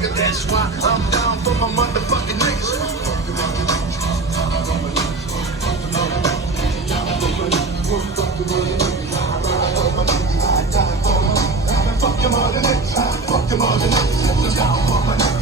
nigga. That's why I'm down for my motherfucking niggas. Fuck your mother niggas. Fuck your mother niggas. I'm down for my niggas.